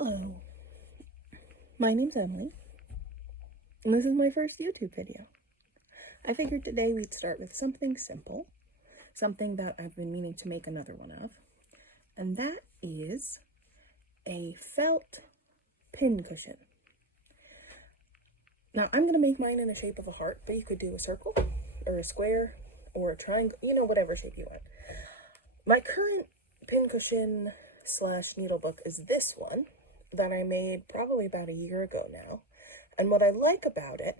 Hello, my name's Emily, and this is my first YouTube video. I figured today we'd start with something simple, something that I've been meaning to make another one of, and that is a felt pincushion. Now, I'm going to make mine in the shape of a heart, but you could do a circle, or a square, or a triangle, whatever shape you want. My current pincushion / needlebook is this one that I made probably about a year ago now. And what I like about it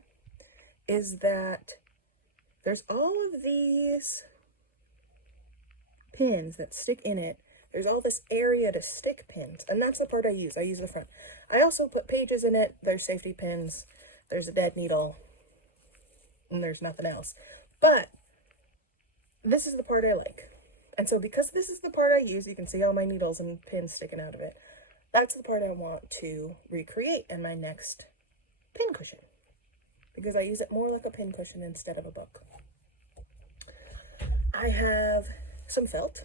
is that there's all of these pins that stick in it. There's all this area to stick pins, and that's the part I use. I use the front. I also put pages in it. There's safety pins. There's a dead needle, and there's nothing else. But this is the part I like. And so because this is the part I use, you can see all my needles and pins sticking out of it. That's the part I want to recreate in my next pincushion, because I use it more like a pincushion instead of a book. I have some felt.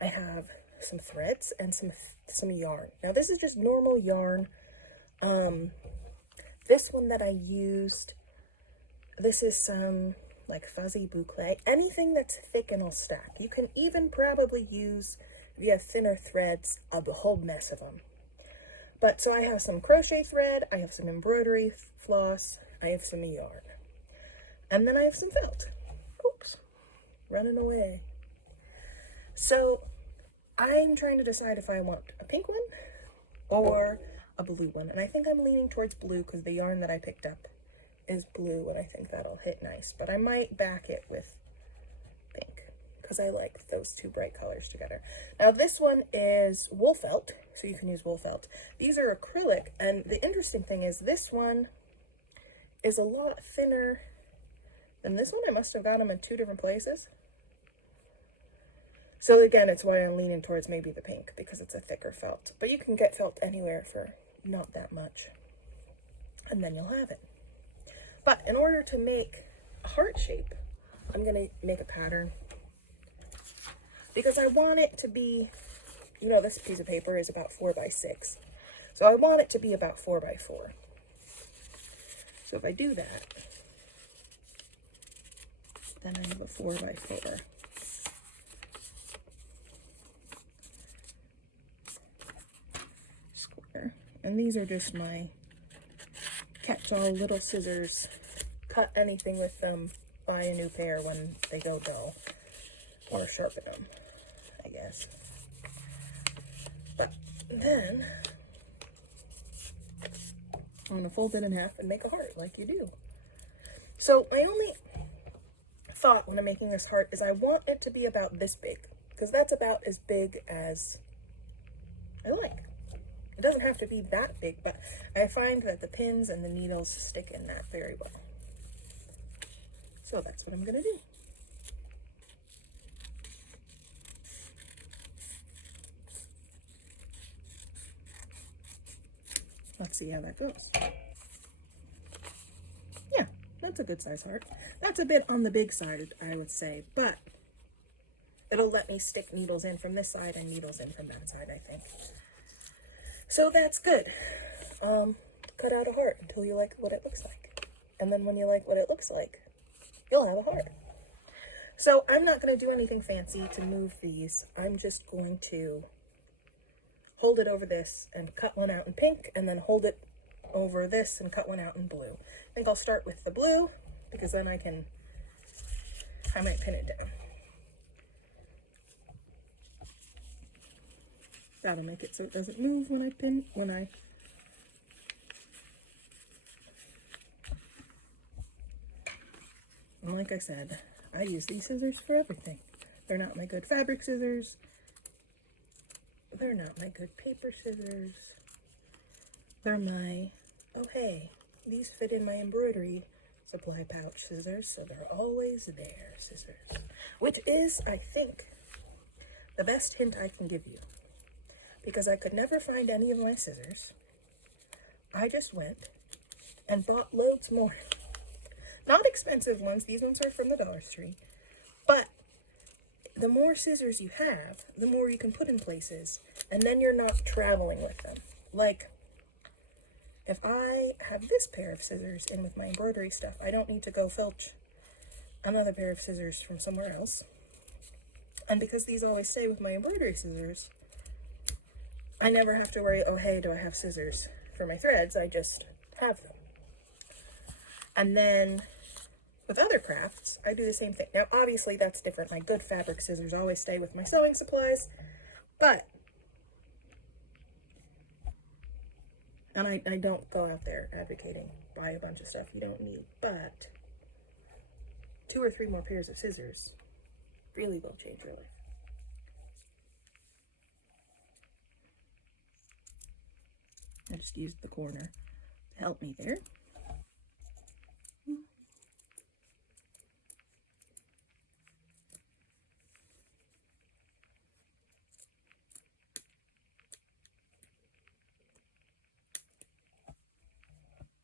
I have some threads and some yarn. Now this is just normal yarn. This one that I used, this is some like fuzzy boucle. Anything that's thick and will stack. You can even probably use, if you have thinner threads, a whole mess of them. But so I have some crochet thread, I have some embroidery floss, I have some yarn, and then I have some felt. Oops, running away. So I'm trying to decide if I want a pink one or a blue one, and I think I'm leaning towards blue because the yarn that I picked up is blue, and I think that'll hit nice. But I might back it with pink because I like those two bright colors together. Now this one is wool felt, so you can use wool felt. These are acrylic, and the interesting thing is this one is a lot thinner than this one. I must have got them in two different places. So again, it's why I'm leaning towards maybe the pink, because it's a thicker felt. But you can get felt anywhere for not that much, and then you'll have it. But in order to make a heart shape, I'm going to make a pattern, because I want it to be, this piece of paper is about 4 by 6. So I want it to be about 4 by 4. So if I do that, then I have a 4 by 4. Square. And these are just my catch-all little scissors. Cut anything with them, buy a new pair when they go dull, or sharpen them, I guess. But then I'm gonna fold it in half and make a heart like you do. So my only thought when I'm making this heart is I want it to be about this big, because that's about as big as I like. It doesn't have to be that big, but I find that the pins and the needles stick in that very well. So that's what I'm gonna do. Let's see how that goes. Yeah, that's a good size heart. That's a bit on the big side, I would say, but it'll let me stick needles in from this side and needles in from that side, I think. So that's good. Cut out a heart until you like what it looks like. And then when you like what it looks like, you'll have a heart. So I'm not going to do anything fancy to move these. I'm just going to hold it over this and cut one out in pink, and then hold it over this and cut one out in blue. I think I'll start with the blue, because then I might pin it down. That'll make it so it doesn't move when I and like I said, I use these scissors for everything. They're not my good fabric scissors. They're not my good paper scissors. They're my, oh hey, these fit in my embroidery supply pouch scissors, so they're always there scissors. Which is, I think, the best hint I can give you. Because I could never find any of my scissors. I just went and bought loads more. Not expensive ones. These ones are from the Dollar Tree. But the more scissors you have, the more you can put in places. And then you're not traveling with them. Like, if I have this pair of scissors in with my embroidery stuff, I don't need to go filch another pair of scissors from somewhere else. And because these always stay with my embroidery scissors, I never have to worry, oh, hey, do I have scissors for my threads? I just have them. And then with other crafts, I do the same thing. Now, obviously, that's different. My good fabric scissors always stay with my sewing supplies, but, and I don't go out there advocating buy a bunch of stuff you don't need, but 2 or 3 more pairs of scissors really will change your life. I just used the corner to help me there.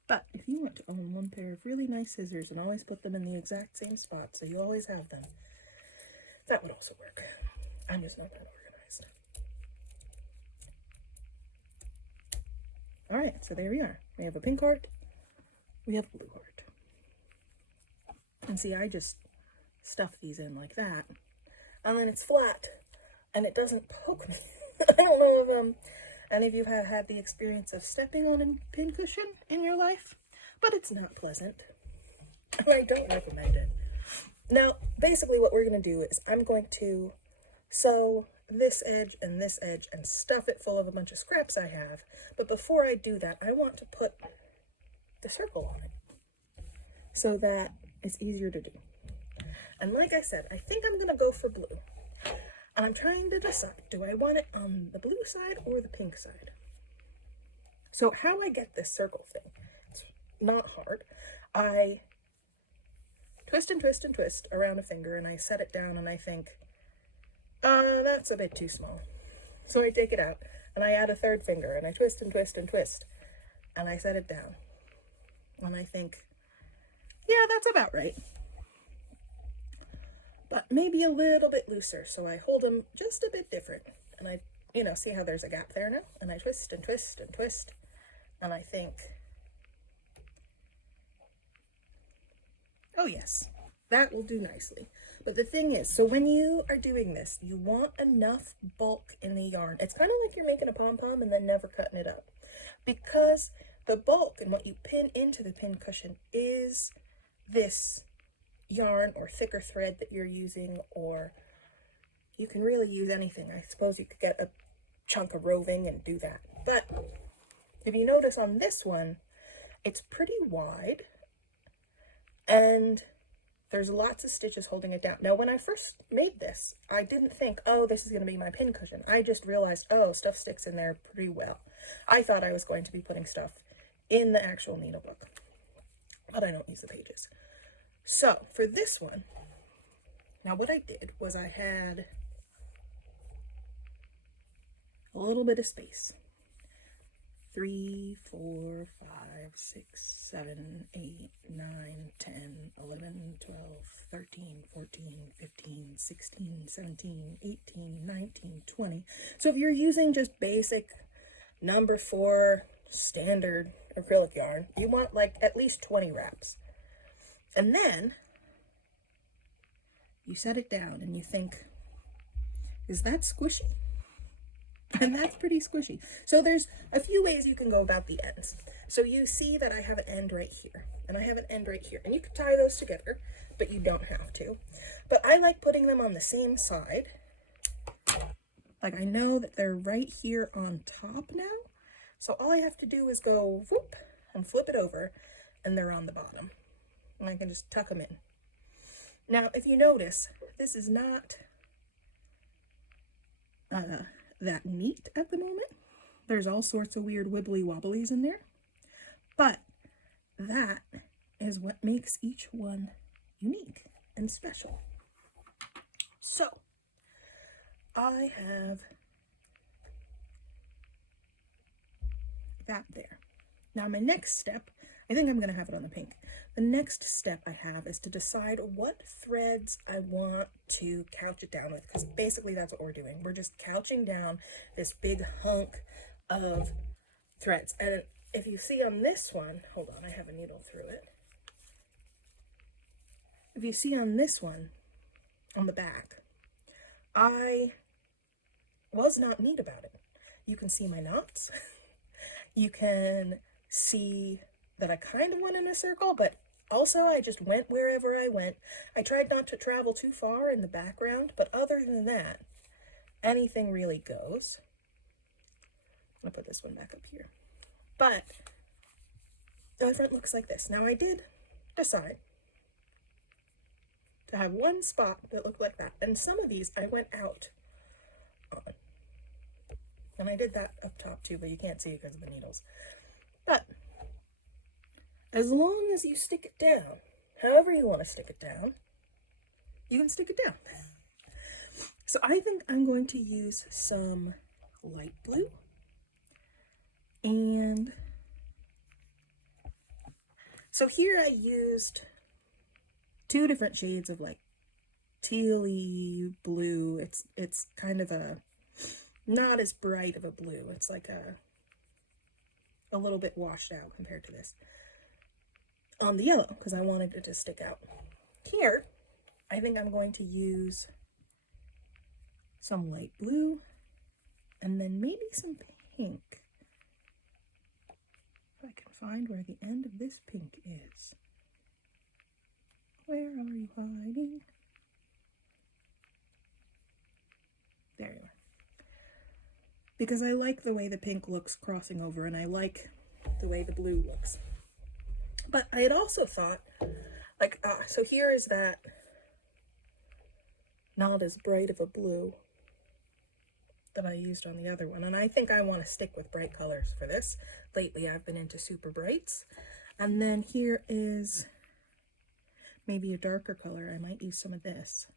But if you want to own one pair of really nice scissors and always put them in the exact same spot so you always have them, that would also work. I'm just not that organized. All right, so there we are. We have a pink heart, we have a blue heart. And see, I just stuff these in like that, and then it's flat, and it doesn't poke me. I don't know if any of you have had the experience of stepping on a pincushion in your life, but it's not pleasant, and I don't recommend it. Now, basically what we're going to do is I'm going to sew this edge and stuff it full of a bunch of scraps I have, but before I do that, I want to put the circle on it so that it's easier to do. And like I said, I think I'm going to go for blue. And I'm trying to decide, do I want it on the blue side or the pink side? So how I get this circle thing, it's not hard. I twist and twist and twist around a finger, and I set it down, and I think, that's a bit too small. So I take it out, and I add a third finger, and I twist and twist and twist, and I set it down. And I think, yeah, that's about right. But maybe a little bit looser, so I hold them just a bit different. And I, see how there's a gap there now? And I twist and twist and twist, and I think, oh yes, that will do nicely. But the thing is, so when you are doing this, you want enough bulk in the yarn. It's kind of like you're making a pom-pom and then never cutting it up. Because the bulk and what you pin into the pincushion is this yarn or thicker thread that you're using, or you can really use anything. I suppose you could get a chunk of roving and do that. But if you notice on this one, it's pretty wide and there's lots of stitches holding it down. Now, when I first made this, I didn't think, oh, this is going to be my pincushion. I just realized, oh, stuff sticks in there pretty well. I thought I was going to be putting stuff in the actual needle book, but I don't use the pages. So for this one, now what I did was I had a little bit of space. 3, 4, 5, 6, 7, 8, 9, 10, 11, 12, 13, 14, 15, 16, 17, 18, 19, 20. So if you're using just basic number 4 standard acrylic yarn, you want like at least 20 wraps. And then you set it down and you think, is that squishy? And that's pretty squishy. So there's a few ways you can go about the ends. So you see that I have an end right here, and I have an end right here. And you can tie those together, but you don't have to. But I like putting them on the same side. Like I know that they're right here on top now. So all I have to do is go whoop and flip it over, and they're on the bottom. And I can just tuck them in. Now, if you notice, this is not that neat at the moment. There's all sorts of weird wibbly wobblies in there, but that is what makes each one unique and special. So I have that there. Now my next step, I think I'm going to have it on the pink. The next step I have is to decide what threads I want to couch it down with, because basically that's what we're doing. We're just couching down this big hunk of threads. And if you see on this one, hold on, I have a needle through it. If you see on this one, on the back, I was not neat about it. You can see my knots. You can see that I kind of went in a circle, but also I just went wherever I went. I tried not to travel too far in the background, but other than that, anything really goes. I'm gonna put this one back up here. But the front looks like this. Now I did decide to have one spot that looked like that, and some of these I went out on. And I did that up top too, but you can't see it because of the needles. But as long as you stick it down, however you want to stick it down, you can stick it down. So I think I'm going to use some light blue. And so here I used 2 different shades of like tealy blue. It's kind of a not as bright of a blue. It's like a little bit washed out compared to this. On the yellow, because I wanted it to stick out. Here, I think I'm going to use some light blue and then maybe some pink. If I can find where the end of this pink is. Where are you hiding? There you are. Because I like the way the pink looks crossing over, and I like the way the blue looks. But I had also thought, like, so here is that not as bright of a blue that I used on the other one. And I think I want to stick with bright colors for this. Lately, I've been into super brights. And then here is maybe a darker color. I might use some of this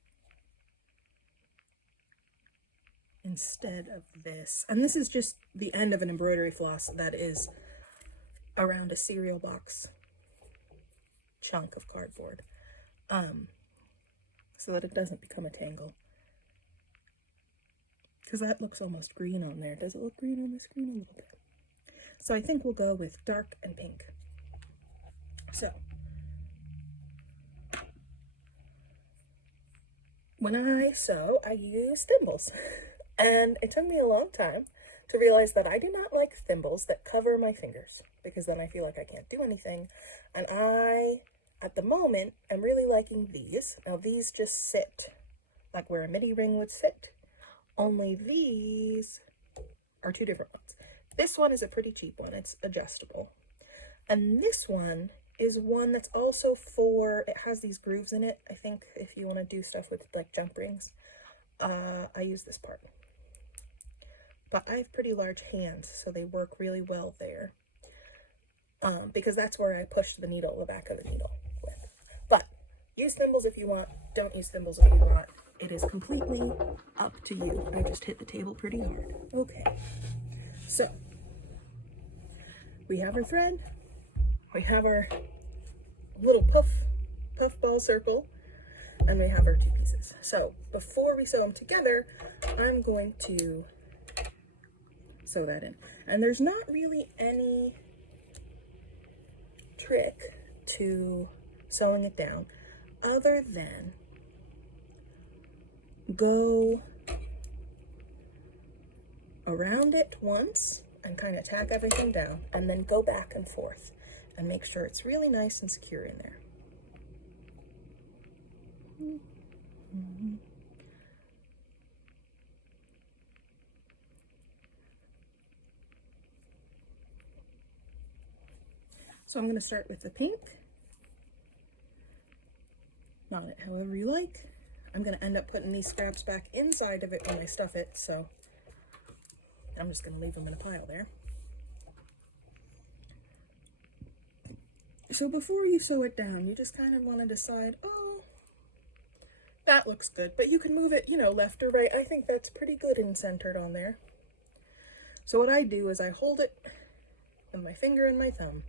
instead of this. And this is just the end of an embroidery floss that is around a cereal box chunk of cardboard, so that it doesn't become a tangle. Because that looks almost green on there. Does it look green on the screen? A little bit. So I think we'll go with dark and pink. So when I sew, I use thimbles. And it took me a long time to realize that I do not like thimbles that cover my fingers, because then I feel like I can't do anything. And I, at the moment, am really liking these. Now these just sit like where a midi ring would sit, only these are 2 different ones. This one is a pretty cheap one. It's adjustable. And this one is one that's also for, it has these grooves in it. I think if you want to do stuff with like jump rings, I use this part. But I have pretty large hands, so they work really well there. Because that's where I push the needle, the back of the needle with. But use thimbles if you want. Don't use thimbles if you want. It is completely up to you. I just hit the table pretty hard. Okay. So we have our thread. We have our little puff ball circle. And we have our 2 pieces. So before we sew them together, I'm going to sew that in. And there's not really any trick to sewing it down other than go around it once and kind of tack everything down, and then go back and forth and make sure it's really nice and secure in there. Mm-hmm. So I'm going to start with the pink. Knot it however you like. I'm going to end up putting these scraps back inside of it when I stuff it, so I'm just going to leave them in a pile there. So before you sew it down, you just kind of want to decide, oh, that looks good, but you can move it, you know, left or right. I think that's pretty good and centered on there. So what I do is I hold it with my finger and my thumb,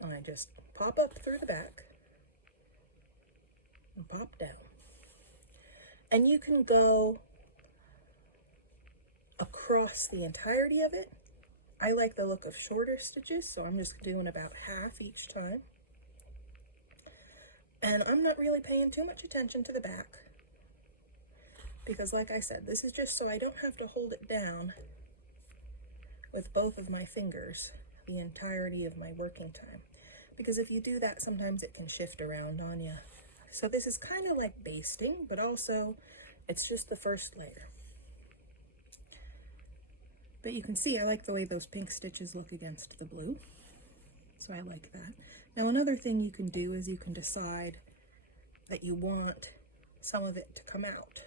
And I just pop up through the back and pop down. And you can go across the entirety of it. I like the look of shorter stitches, so I'm just doing about half each time. And I'm not really paying too much attention to the back, because like I said, this is just so I don't have to hold it down with both of my fingers the entirety of my working time. Because if you do that, sometimes it can shift around on you. So this is kind of like basting, but also it's just the first layer. But you can see I like the way those pink stitches look against the blue. So I like that. Now another thing you can do is you can decide that you want some of it to come out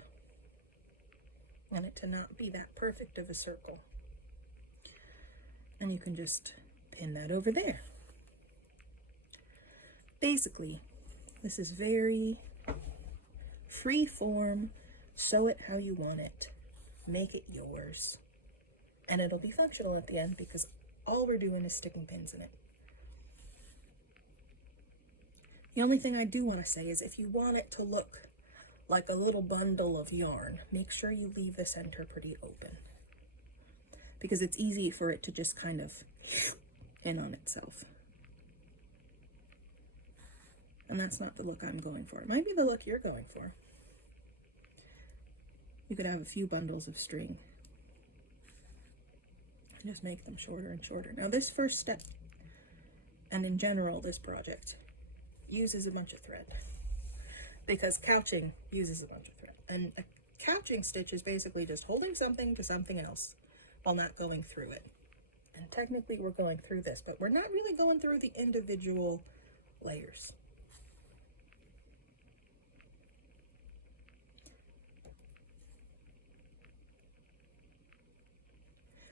and it to not be that perfect of a circle. And you can just pin that over there. Basically, this is very free form. Sew it how you want it. Make it yours. And it'll be functional at the end because all we're doing is sticking pins in it. The only thing I do want to say is if you want it to look like a little bundle of yarn, make sure you leave the center pretty open, because it's easy for it to just kind of in on itself. And that's not the look I'm going for. It might be the look you're going for. You could have a few bundles of string and just make them shorter and shorter. Now this first step, and in general this project, uses a bunch of thread, because couching uses a bunch of thread. And a couching stitch is basically just holding something to something else while not going through it. And technically we're going through this, but we're not really going through the individual layers.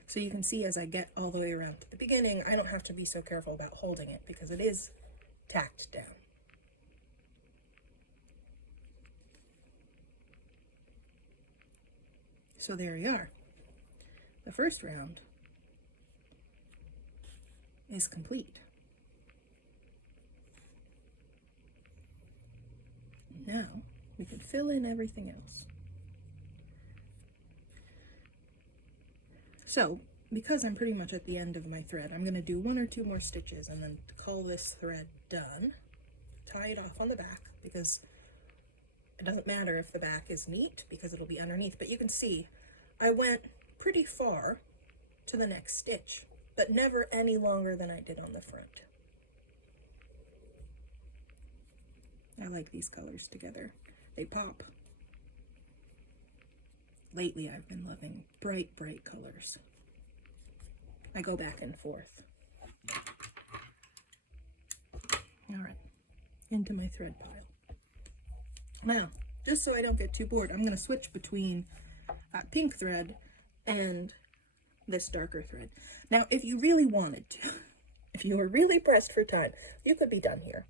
So you can see as I get all the way around to the beginning, I don't have to be so careful about holding it because it is tacked down. So there you are. The first round is complete. Now we can fill in everything else. So, because I'm pretty much at the end of my thread, I'm going to do 1 or 2 more stitches and then call this thread done. Tie it off on the back, because it doesn't matter if the back is neat because it'll be underneath. But you can see I went pretty far to the next stitch, but never any longer than I did on the front. I like these colors together. They pop. Lately, I've been loving bright, bright colors. I go back and forth. All right, into my thread pile. Now, just so I don't get too bored, I'm going to switch between that pink thread and this darker thread. Now, if you really wanted to, if you were really pressed for time, you could be done here.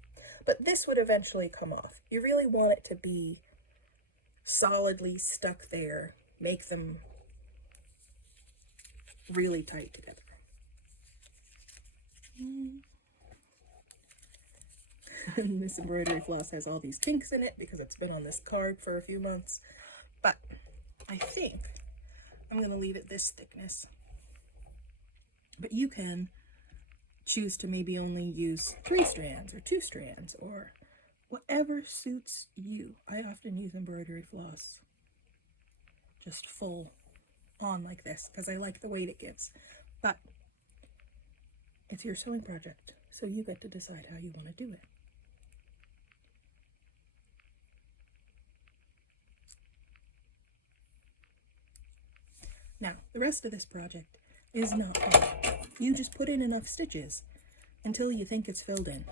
But this would eventually come off. You really want it to be solidly stuck there. Make them really tight together. This embroidery floss has all these kinks in it because it's been on this card for a few months. But I think I'm going to leave it this thickness. But you can choose to maybe only use 3 strands or 2 strands or whatever suits you. I often use embroidery floss just full on like this because I like the weight it gives. But it's your sewing project, so you get to decide how you want to do it. Now, the rest of this project is not hard. You just put in enough stitches until you think it's filled in.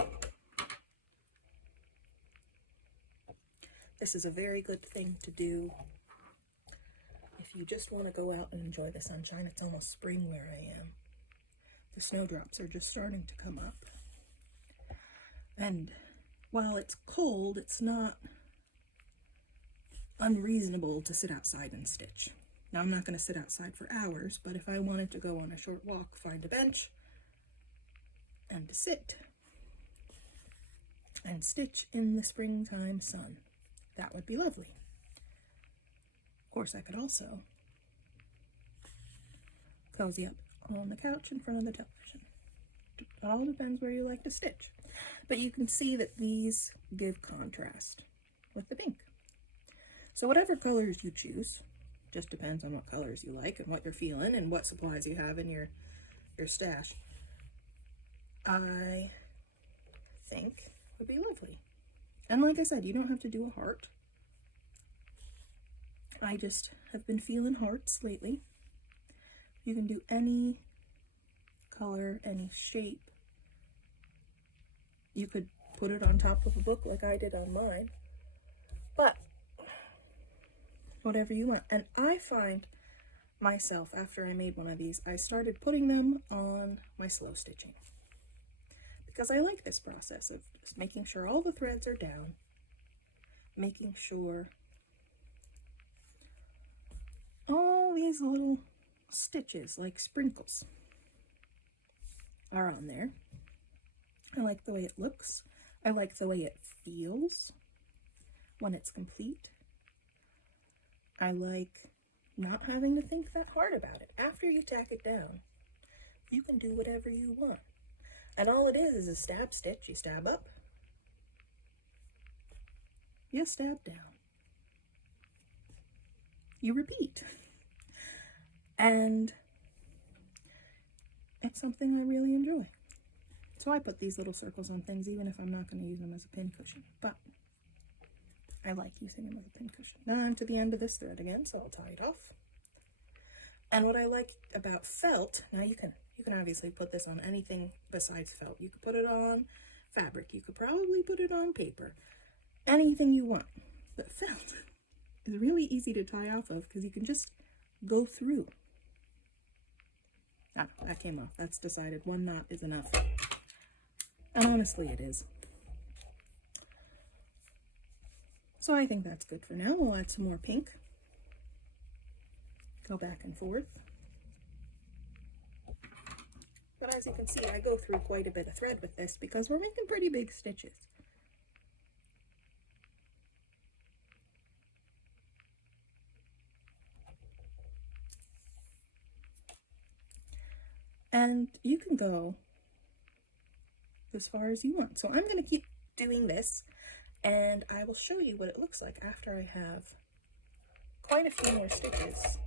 This is a very good thing to do if you just want to go out and enjoy the sunshine. It's almost spring where I am. The snowdrops are just starting to come up. And while it's cold, it's not unreasonable to sit outside and stitch. Now, I'm not going to sit outside for hours, but if I wanted to go on a short walk, find a bench, and to sit, and stitch in the springtime sun. That would be lovely. Of course, I could also cozy up on the couch in front of the television. It all depends where you like to stitch. But you can see that these give contrast with the pink. So whatever colors you choose, just depends on what colors you like and what you're feeling and what supplies you have in your stash, I think would be lovely. And like I said, you don't have to do a heart. I just have been feeling hearts lately. You can do any color, any shape. You could put it on top of a book like I did on mine, but whatever you want. And I find myself, after I made one of these, I started putting them on my slow stitching, because I like this process of just making sure all the threads are down, making sure all these little stitches, like sprinkles, are on there. I like the way it looks. I like the way it feels when it's complete. I like not having to think that hard about it. After you tack it down, you can do whatever you want. And all it is a stab stitch. You stab up, you stab down, you repeat. And it's something I really enjoy. So I put these little circles on things even if I'm not going to use them as a pincushion, but I like using them as a pincushion. Now I'm to the end of this thread again, so I'll tie it off. And what I like about felt, now you can obviously put this on anything besides felt. You could put it on fabric, you could probably put it on paper, anything you want. But felt is really easy to tie off of because you can just go through. Ah, that came off. That's decided. One knot is enough. And honestly, it is. So I think that's good for now. We'll add some more pink. Go back and forth. But as you can see, I go through quite a bit of thread with this because we're making pretty big stitches. And you can go as far as you want. So I'm going to keep doing this, and I will show you what it looks like after I have quite a few more stitches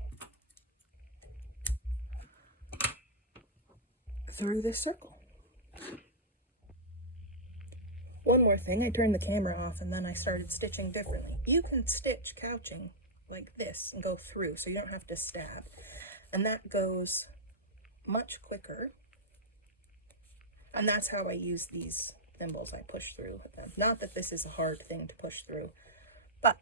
through this circle. One more thing, I turned the camera off and then I started stitching differently. You can stitch couching like this and go through, so you don't have to stab. And that goes much quicker. And that's how I use these thimbles. I push through with them. Not that this is a hard thing to push through, but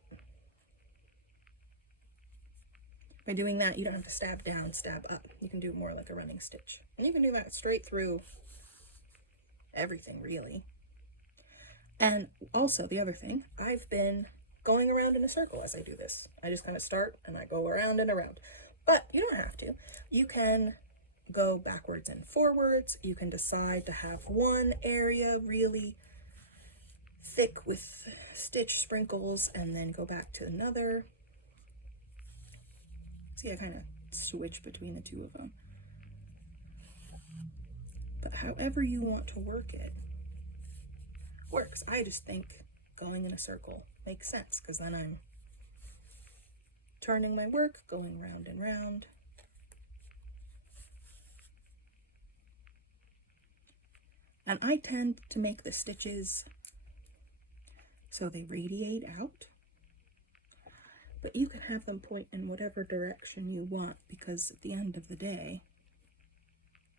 by doing that, you don't have to stab down, stab up. You can do it more like a running stitch. And you can do that straight through everything, really. And also, the other thing, I've been going around in a circle as I do this. I just kind of start and I go around and around. But you don't have to. You can go backwards and forwards. You can decide to have one area really thick with stitch sprinkles and then go back to another. See, I kind of switch between the two of them. But however you want to work it works. I just think going in a circle makes sense because then I'm turning my work, going round and round. And I tend to make the stitches so they radiate out. But you can have them point in whatever direction you want because at the end of the day,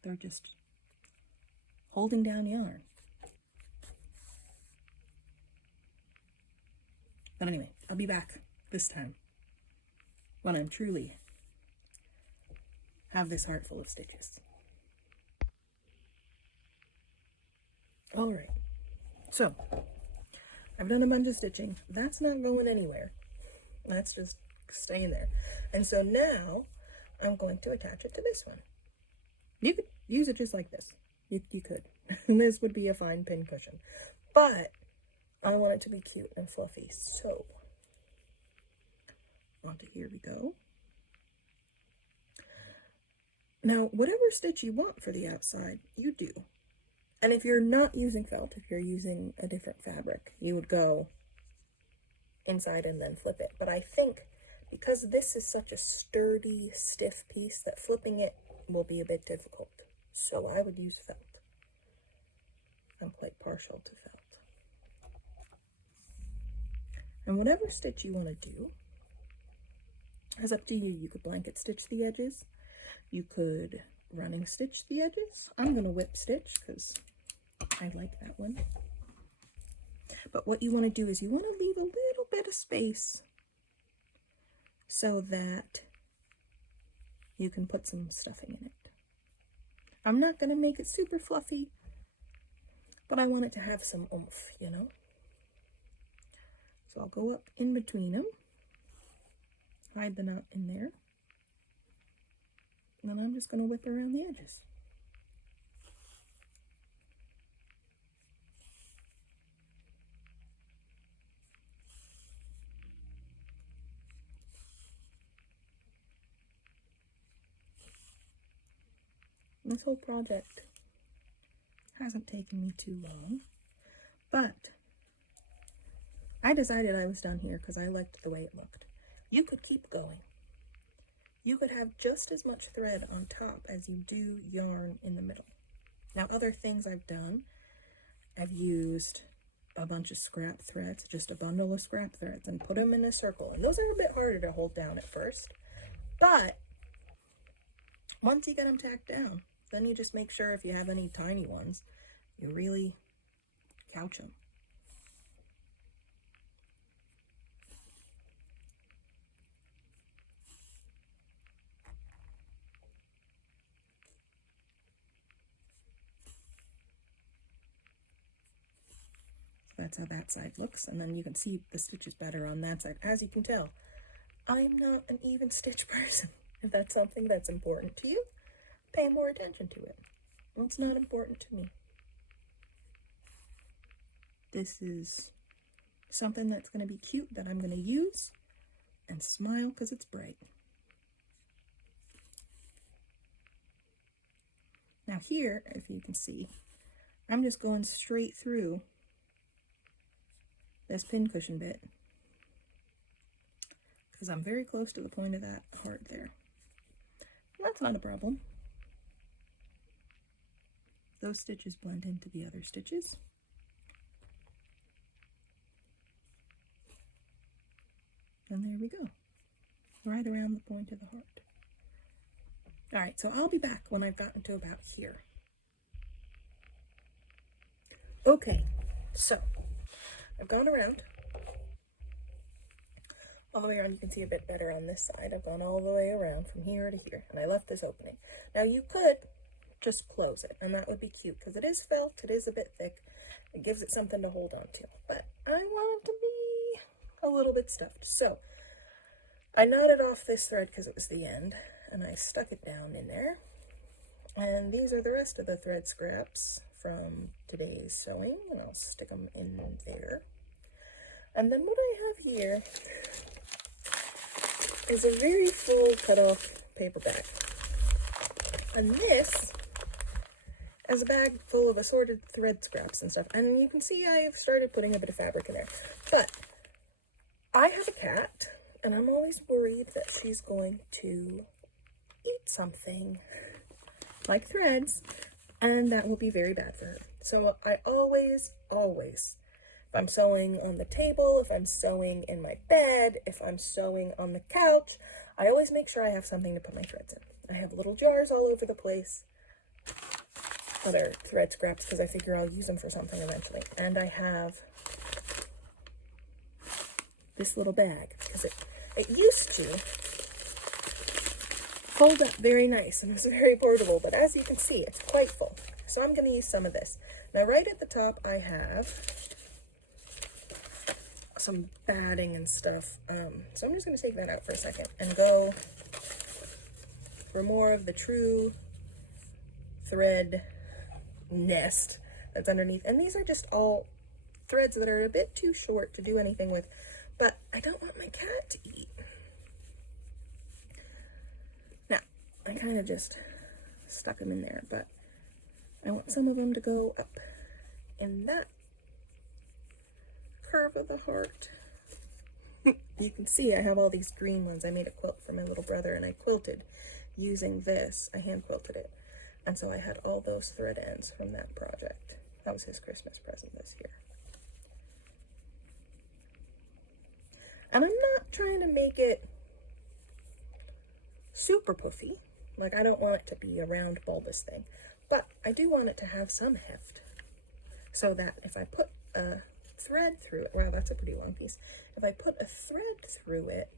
they're just holding down yarn. But anyway, I'll be back this time when I'm truly have this heart full of stitches. All right, so I've done a bunch of stitching. That's not going anywhere. That's just staying there. And so now I'm going to attach it to this one. You could use it just like this. You could. And this would be a fine pincushion. But I want it to be cute and fluffy, so here we go. Now, whatever stitch you want for the outside, you do. And if you're not using felt, if you're using a different fabric, you would go inside and then flip it. But I think because this is such a sturdy, stiff piece that flipping it will be a bit difficult. So I would use felt. I'm quite partial to felt. And whatever stitch you want to do is up to you. You could blanket stitch the edges. You could running stitch the edges. I'm going to whip stitch because I like that one. But what you want to do is you want to leave a little bit of space so that you can put some stuffing in it. I'm not going to make it super fluffy, but I want it to have some oomph, you know? So I'll go up in between them, hide the knot in there, and then I'm just going to whip around the edges. This whole project hasn't taken me too long, but I decided I was done here because I liked the way it looked. You could keep going. You could have just as much thread on top as you do yarn in the middle. Now, other things I've done, I've used a bunch of scrap threads, just a bundle of scrap threads, and put them in a circle. And those are a bit harder to hold down at first, but once you get them tacked down, then you just make sure if you have any tiny ones, you really couch them. That's how that side looks, and then you can see the stitches better on that side. As you can tell, I'm not an even stitch person. If that's something that's important to you, pay more attention to it. It's not important to me. This is something that's going to be cute that I'm going to use and smile because it's bright. Now here, if you can see, I'm just going straight through this pincushion bit because I'm very close to the point of that heart there. That's not a problem. Those stitches blend into the other stitches. And there we go, right around the point of the heart. All right, so I'll be back when I've gotten to about here. Okay, so I've gone around all the way around. You can see a bit better on this side. I've gone all the way around from here to here, and I left this opening. Now you could just close it, and that would be cute because it is felt, it is a bit thick, it gives it something to hold on to, but I want it to be a little bit stuffed. So I knotted off this thread because it was the end, and I stuck it down in there, and these are the rest of the thread scraps from today's sewing, and I'll stick them in there. And then what I have here is a very full cut-off paper bag, and this is a bag full of assorted thread scraps and stuff. And you can see I have started putting a bit of fabric in there. But I have a cat, and I'm always worried that she's going to eat something like threads, and that will be very bad for her. So I always, if I'm sewing on the table, if I'm sewing in my bed, if I'm sewing on the couch, I always make sure I have something to put my threads in. I have little jars all over the place that are thread scraps because I figure I'll use them for something eventually. And I have this little bag because it used to fold up very nice and it was very portable, but as you can see, it's quite full. So I'm going to use some of this. Now right at the top I have some batting and stuff, so I'm just going to take that out for a second and go for more of the true thread nest that's underneath. And these are just all threads that are a bit too short to do anything with, but I don't want my cat to eat. Now, I kind of just stuck them in there, but I want some of them to go up in that curve of the heart. You can see I have all these green ones. I made a quilt for my little brother, and I quilted using this. I hand quilted it. And so I had all those thread ends from that project. That was his Christmas present this year. And I'm not trying to make it super puffy. Like, I don't want it to be a round bulbous thing. But I do want it to have some heft. So that if I put a thread through it, wow, that's a pretty long piece. If I put a thread through it,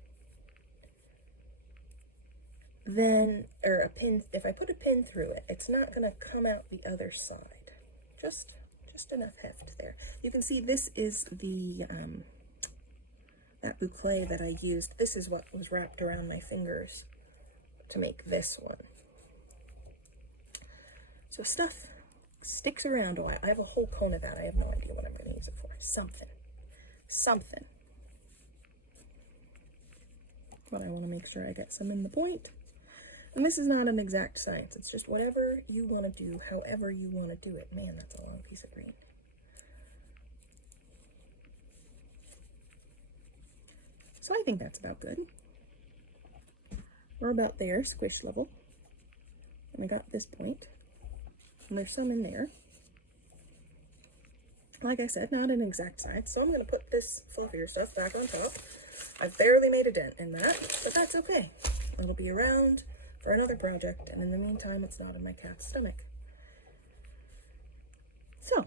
then, or a pin, if I put a pin through it, it's not going to come out the other side. Just enough heft there. You can see this is the, that boucle that I used. This is what was wrapped around my fingers to make this one. So stuff sticks around a while. I have a whole cone of that. I have no idea what I'm going to use it for. Something. But I want to make sure I get some in the point. And this is not an exact science. It's just whatever you want to do, however you want to do it. Man, that's a long piece of green. So I think that's about good. We're about there, squish level. And I got this point. And there's some in there. Like I said, not an exact size. So I'm going to put this fluffier stuff back on top. I've barely made a dent in that, but that's okay. It'll be around for another project, and in the meantime, it's not in my cat's stomach. So,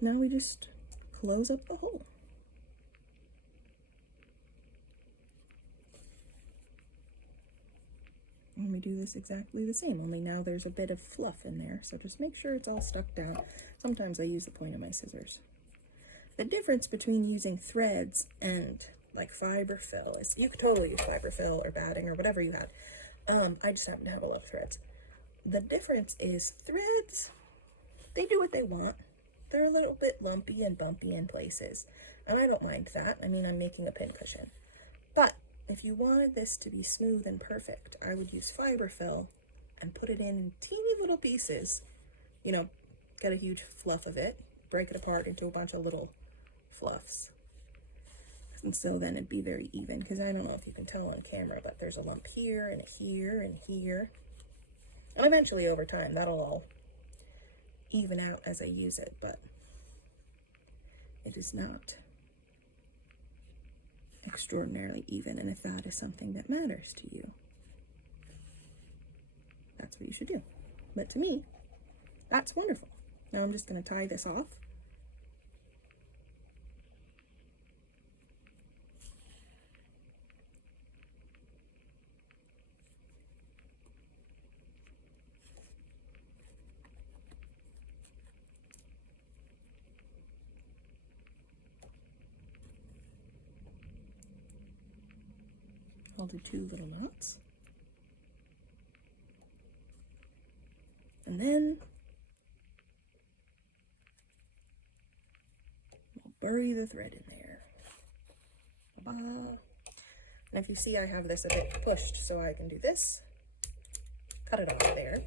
now we just close up the hole. And we do this exactly the same, only now there's a bit of fluff in there, so just make sure it's all stuck down. Sometimes I use the point of my scissors. The difference between using threads and like fiber fill is, you could totally use fiber fill or batting or whatever you had. I just happen to have a lot of threads. The difference is threads, they do what they want. They're a little bit lumpy and bumpy in places, and I don't mind that. I mean, I'm making a pincushion. But if you wanted this to be smooth and perfect, I would use fiber fill and put it in teeny little pieces. You know, get a huge fluff of it, break it apart into a bunch of little fluffs. And so then it'd be very even, because I don't know if you can tell on camera, but there's a lump here and here and here. And eventually over time, that'll all even out as I use it, but it is not extraordinarily even. And if that is something that matters to you, that's what you should do. But to me, that's wonderful. Now I'm just going to tie this off. I'll do 2 little knots. And then I'll bury the thread in there. Ba-ba. And if you see, I have this a bit pushed, so I can do this, cut it off there,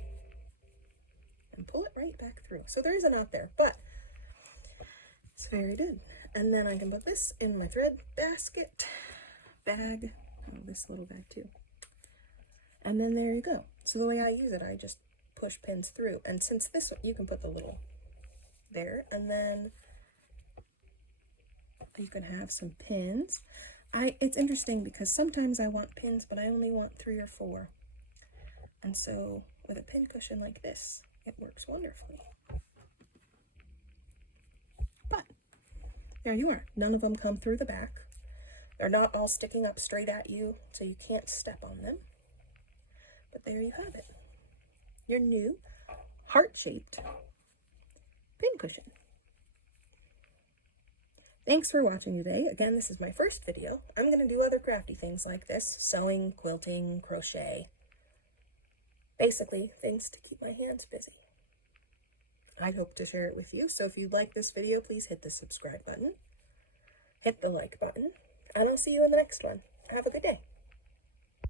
and pull it right back through. So there is a knot there, but it's very good. And then I can put this in my thread bag, oh, this little bag too. And then there you go. So the way I use it, I just push pins through. And since this one, you can put the little there, and then you can have some pins. It's interesting because sometimes I want pins, but I only want 3 or 4. And so with a pincushion like this, it works wonderfully. But there you are. None of them come through the back. They're not all sticking up straight at you, so you can't step on them. But there you have it. Your new heart-shaped pincushion. Thanks for watching today. Again, this is my first video. I'm going to do other crafty things like this. Sewing, quilting, crochet. Basically, things to keep my hands busy. I hope to share it with you. So if you like this video, please hit the subscribe button, hit the like button, and I'll see you in the next one. Have a good day.